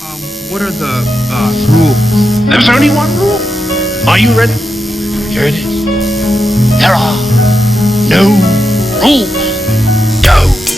What are the rules? There's only one rule. Are you ready? Here it is. There are no rules. Go!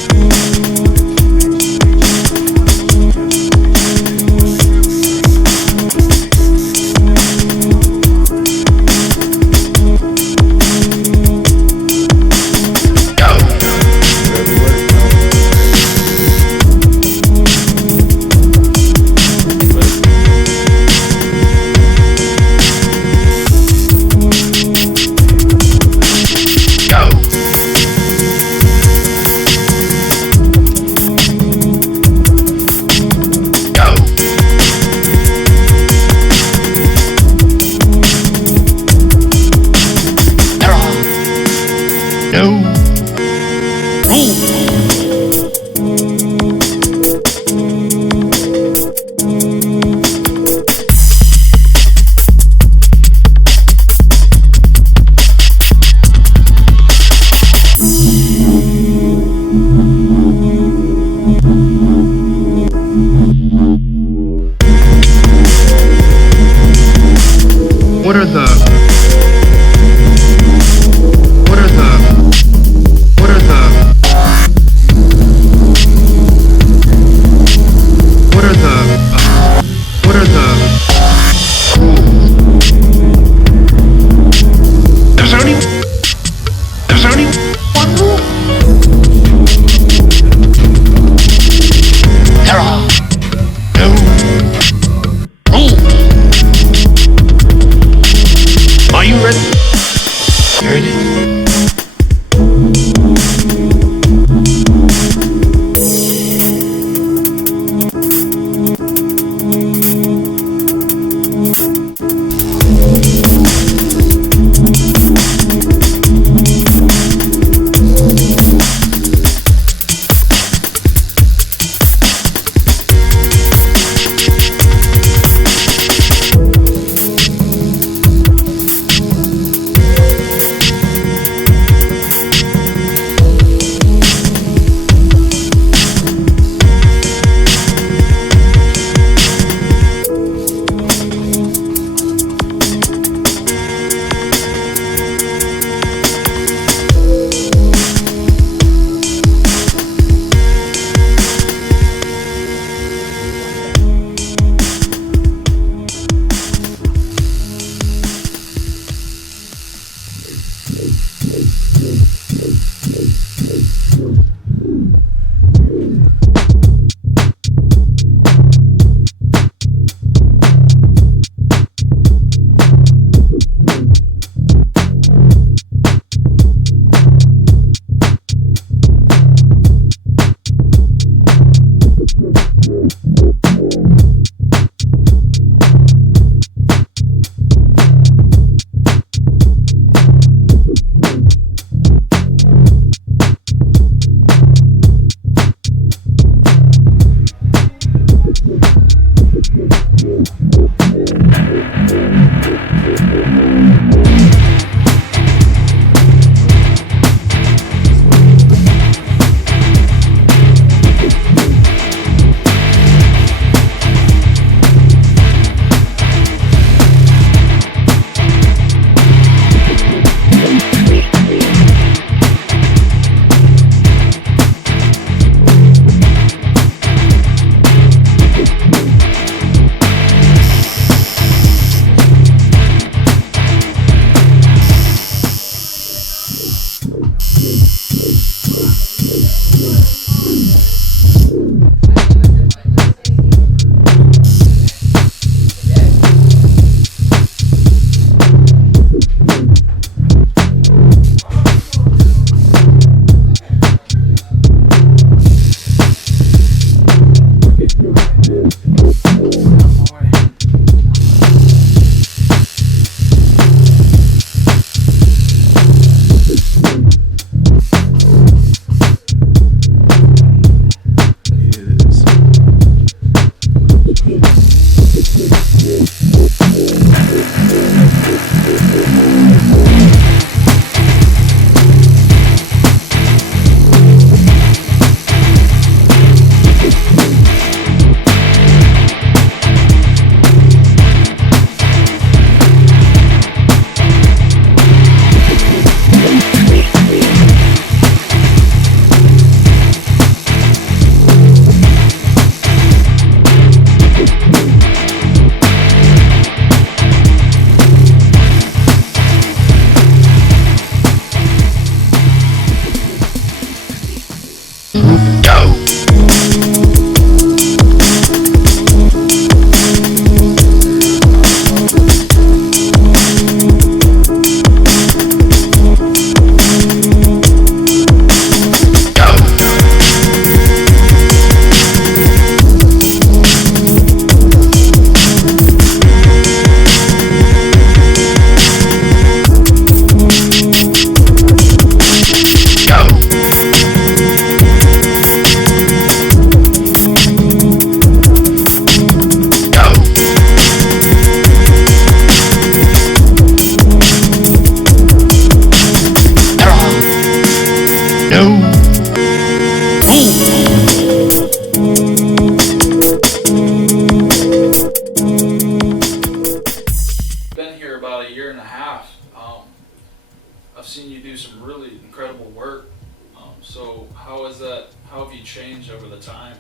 So how is that? How have you changed over the time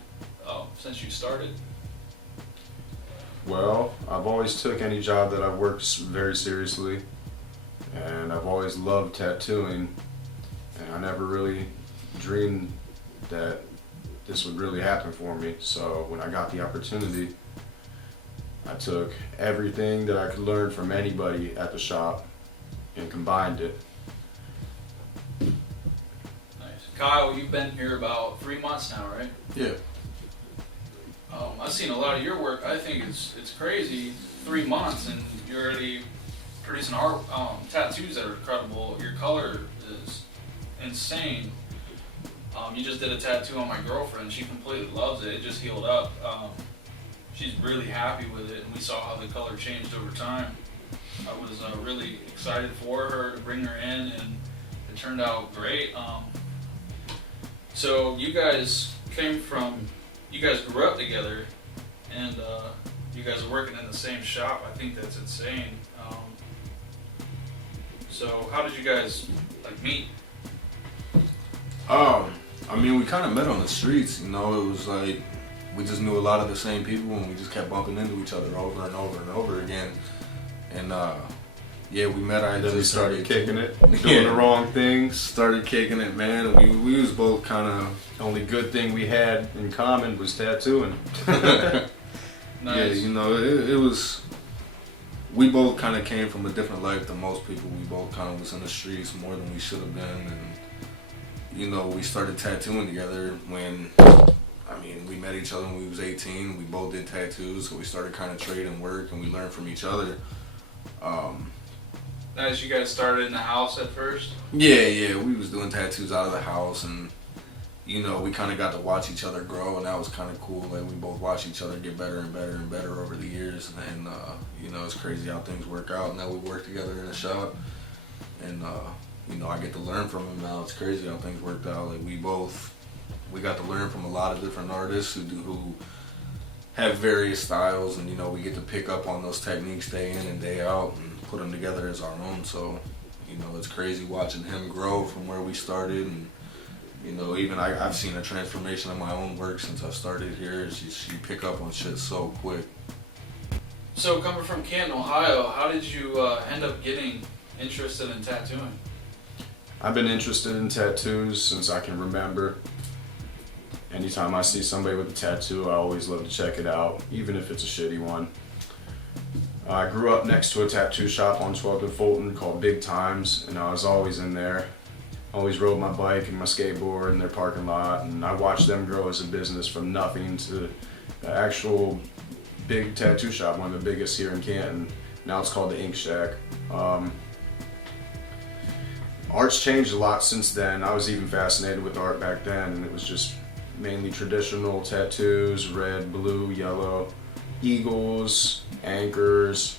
since you started? Well, I've always took any job that I've worked very seriously, and I've always loved tattooing, and I never really dreamed that this would really happen for me. So when I got the opportunity, I took everything that I could learn from anybody at the shop and combined it. Nice. Kyle, you've been here about 3 months now, right? Yeah. I've seen a lot of your work. I think it's crazy. 3 months and you're already producing art, tattoos that are incredible. Your color is insane. You just did a tattoo on my girlfriend. She completely loves it. It just healed up. She's really happy with it, and we saw how the color changed over time. I was really excited for her to bring her in, and it turned out great. So you guys grew up together, and you guys are working in the same shop. I think that's insane. So how did you guys meet? I mean, we kind of met on the streets, you know. It was like we just knew a lot of the same people, and we just kept bumping into each other over and over and over again. And yeah, we met. Then we started kicking it, doing the wrong things. Started kicking it, man. We was both kind of. The only good thing we had in common was tattooing. Nice. Yeah, you know, it was. We both kind of came from a different life than most people. We both kind of was in the streets more than we should have been, and you know, we started tattooing together when, I mean, we met each other when we was 18. We both did tattoos, so we started kind of trading work, and we learned from each other. Nice. You guys started in the house at first? Yeah, we was doing tattoos out of the house, and you know, we kind of got to watch each other grow, and that was kind of cool. Like, we both watched each other get better and better and better over the years, and you know, it's crazy how things work out. Now we work together in the shop, and you know, I get to learn from him now. It's crazy how things worked out. Like, we got to learn from a lot of different artists who have various styles, and you know, we get to pick up on those techniques day in and day out and put them together as our own. So, you know, it's crazy watching him grow from where we started, and you know, even I've seen a transformation in my own work since I started here. You pick up on shit so quick. So coming from Canton, Ohio, how did you end up getting interested in tattooing? I've been interested in tattoos since I can remember. Anytime I see somebody with a tattoo, I always love to check it out, even if it's a shitty one. I grew up next to a tattoo shop on 12th and Fulton called Big Times, and I was always in there. Always rode my bike and my skateboard in their parking lot, and I watched them grow as a business from nothing to an actual big tattoo shop, one of the biggest here in Canton. Now it's called the Ink Shack. Art's changed a lot since then. I was even fascinated with art back then, and it was just mainly traditional tattoos, red, blue, yellow, eagles, anchors,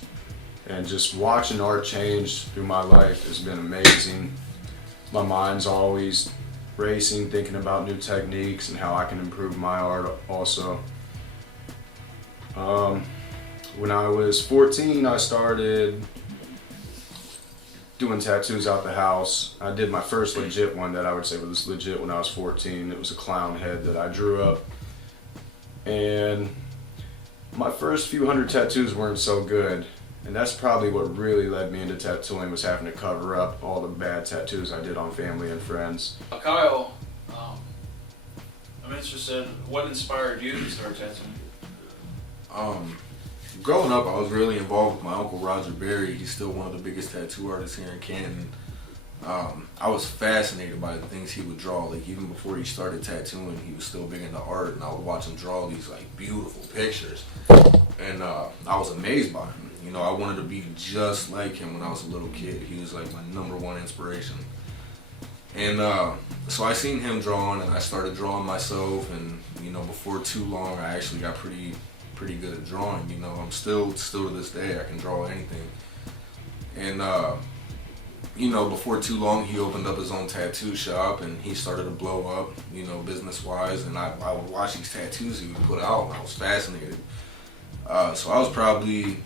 and just watching art change through my life has been amazing. My mind's always racing, thinking about new techniques and how I can improve my art also. When I was 14, I started doing tattoos out the house. I did my first legit one that I would say was legit when I was 14. It was a clown head that I drew up. And my first few hundred tattoos weren't so good. And that's probably what really led me into tattooing, was having to cover up all the bad tattoos I did on family and friends. Kyle, I'm interested, what inspired you to start tattooing? Growing up, I was really involved with my uncle Roger Berry. He's still one of the biggest tattoo artists here in Canton. I was fascinated by the things he would draw. Like, even before he started tattooing, he was still big into art, and I would watch him draw these like beautiful pictures. And I was amazed by him. You know, I wanted to be just like him when I was a little kid. He was like my #1 inspiration. And so I seen him drawing, and I started drawing myself. And you know, before too long, I actually got pretty good at drawing. You know, I'm still to this day, I can draw anything. And you know, before too long, he opened up his own tattoo shop, and he started to blow up, you know, business-wise. And I would watch these tattoos he would put out, and I was fascinated. So I was probably,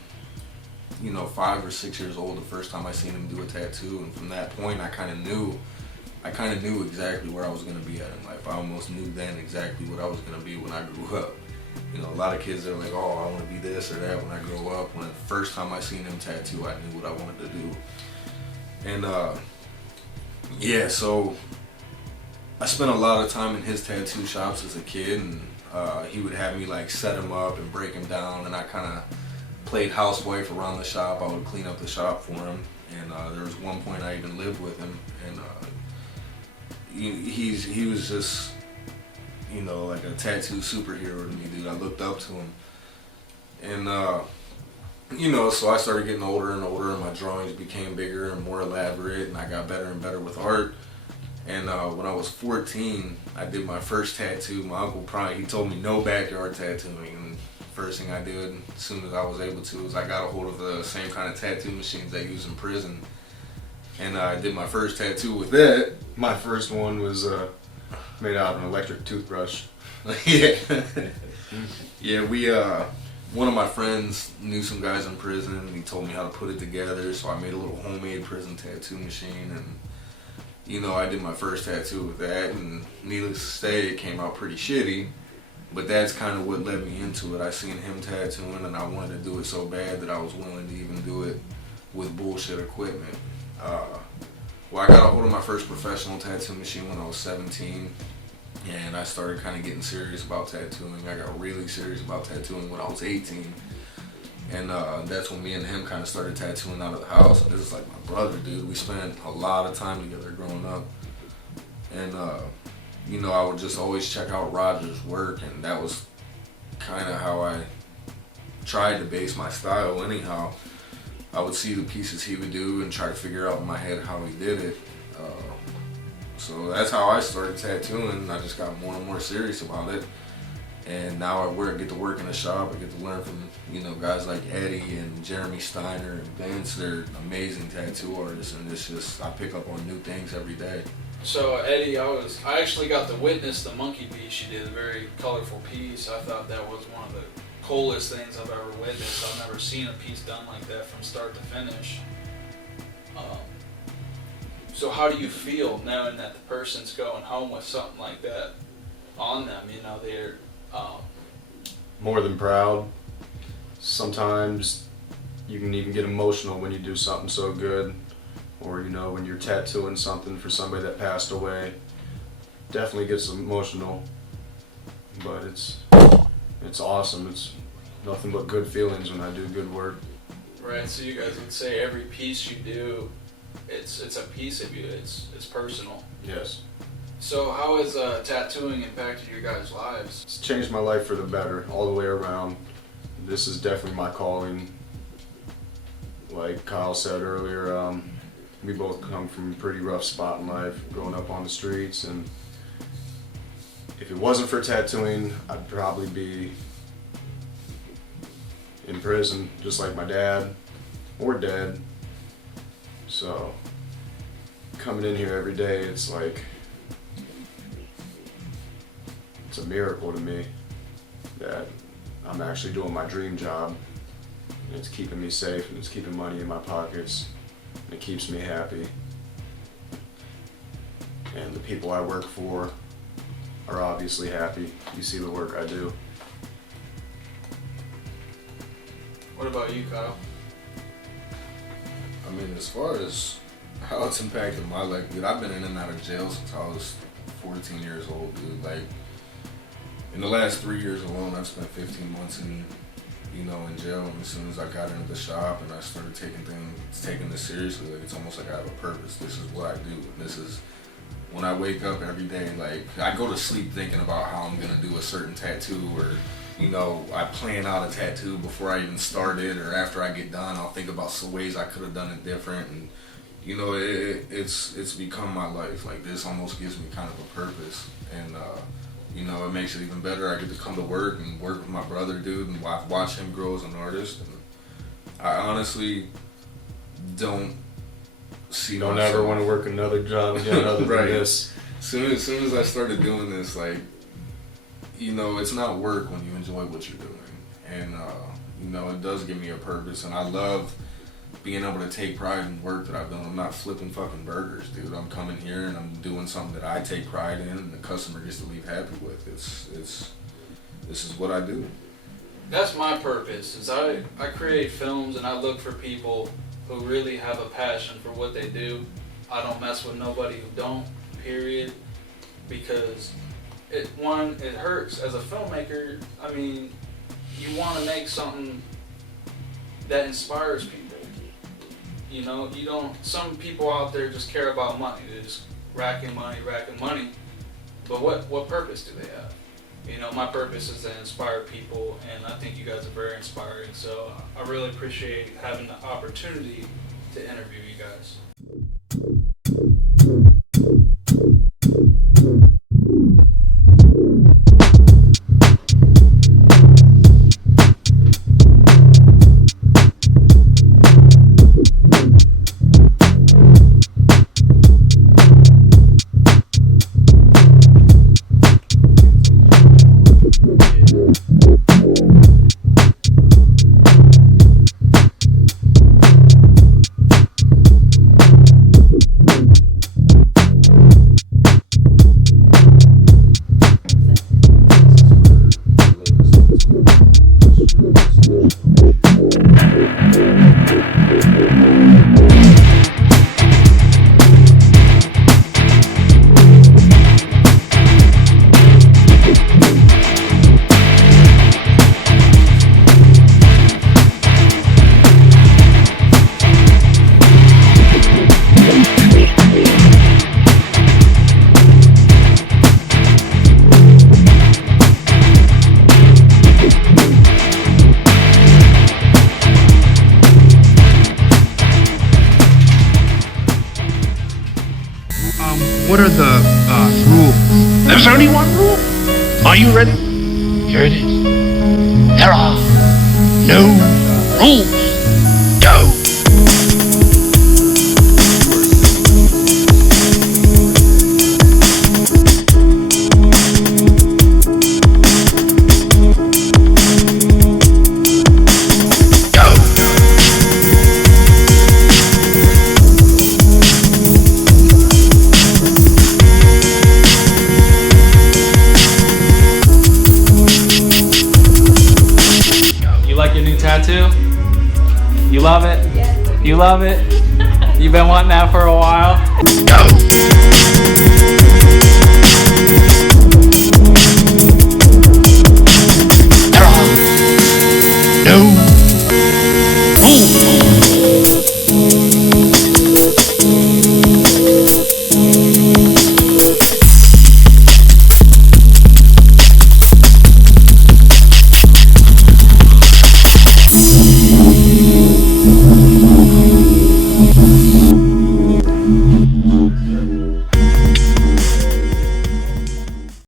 you know, 5 or 6 years old the first time I seen him do a tattoo, and from that point, I kind of knew I kind of knew exactly where I was going to be at in life. I almost knew then exactly what I was going to be when I grew up. You know, a lot of kids are like, oh, I want to be this or that when I grow up. When the first time I seen him tattoo, I knew what I wanted to do. And yeah, so I spent a lot of time in his tattoo shops as a kid, and he would have me like set him up and break him down, and I kind of played housewife around the shop. I would clean up the shop for him, and there was one point I even lived with him, and he was just, you know, like a tattoo superhero to me, dude. I looked up to him, and you know, so I started getting older and older, and my drawings became bigger and more elaborate, and I got better and better with art. And when I was 14, I did my first tattoo. My uncle he told me no backyard tattooing, and first thing I did as soon as I was able to is I got a hold of the same kind of tattoo machines they use in prison, and I did my first tattoo with that. My first one was made out of an electric toothbrush. Yeah. Yeah, one of my friends knew some guys in prison, and he told me how to put it together, so I made a little homemade prison tattoo machine, and you know, I did my first tattoo with that, and needless to say, it came out pretty shitty, but that's kind of what led me into it. I seen him tattooing, and I wanted to do it so bad that I was willing to even do it with bullshit equipment. Well, I got a hold of my first professional tattoo machine when I was 17, and I started kind of getting serious about tattooing. I got really serious about tattooing when I was 18, and that's when me and him kind of started tattooing out of the house. And this is like my brother, dude. We spent a lot of time together growing up, and you know, I would just always check out Roger's work, and that was kind of how I tried to base my style anyhow. I would see the pieces he would do and try to figure out in my head how he did it. So that's how I started tattooing. I just got more and more serious about it. And now I get to work in a shop. I get to learn from, you know, guys like Eddy and Jeremy Steiner and Vince. They're amazing tattoo artists, and it's just, I pick up on new things every day. So Eddy, I actually got to witness the monkey piece you did, a very colorful piece. I thought that was one of the coolest things I've ever witnessed. I've never seen a piece done like that from start to finish. So how do you feel knowing that the person's going home with something like that on them? You know, they're More than proud. Sometimes you can even get emotional when you do something so good, or you know, when you're tattooing something for somebody that passed away. Definitely gets emotional, but it's awesome. It's nothing but good feelings when I do good work. right. So you guys would say every piece you do, it's a piece of you. It's personal. Yes. So how has tattooing impacted your guys' lives? It's changed my life for the better, all the way around. This is definitely my calling. Like Kyle said earlier, we both come from a pretty rough spot in life, growing up on the streets, and if it wasn't for tattooing, I'd probably be in prison, just like my dad, or dead. So, coming in here every day, it's like, it's a miracle to me that I'm actually doing my dream job. And it's keeping me safe, and it's keeping money in my pockets, and it keeps me happy. And the people I work for are obviously happy. You see the work I do. What about you, Kyle? I mean, as far as how it's impacted my life, dude, I've been in and out of jail since I was 14 years old, dude. Like, in the last 3 years alone, I've spent 15 months in jail. And as soon as I got into the shop and I started taking this seriously, like, it's almost like I have a purpose. This is what I do. And this is, when I wake up every day, like, I go to sleep thinking about how I'm gonna do a certain tattoo, or, you know, I plan out a tattoo before I even start it, or after I get done, I'll think about some ways I could have done it different. And, you know, it's become my life. Like, this almost gives me kind of a purpose. And, you know, it makes it even better. I get to come to work and work with my brother, dude, and watch him grow as an artist. And I honestly don't see Don't myself. ever want to work another job again other than Right. this. As soon as I started doing this, like, you know, it's not work when you enjoy what you're doing. And, you know, it does give me a purpose. And I love being able to take pride in work that I've done. I'm not flipping fucking burgers, dude. I'm coming here and I'm doing something that I take pride in and the customer gets to leave happy with. This is what I do. That's my purpose, is I create films and I look for people who really have a passion for what they do. I don't mess with nobody who don't, period. Because it hurts as a filmmaker. I mean, you want to make something that inspires people. You know, some people out there just care about money. They're just racking money. But what purpose do they have? You know, my purpose is to inspire people, and I think you guys are very inspiring. So I really appreciate having the opportunity to interview you guys. What are the rules? There's only one rule. Are you ready? Here it is. There are no rules. Go! Tattoo? You love it? Yeah. You love it? You've been wanting that for a while? Go!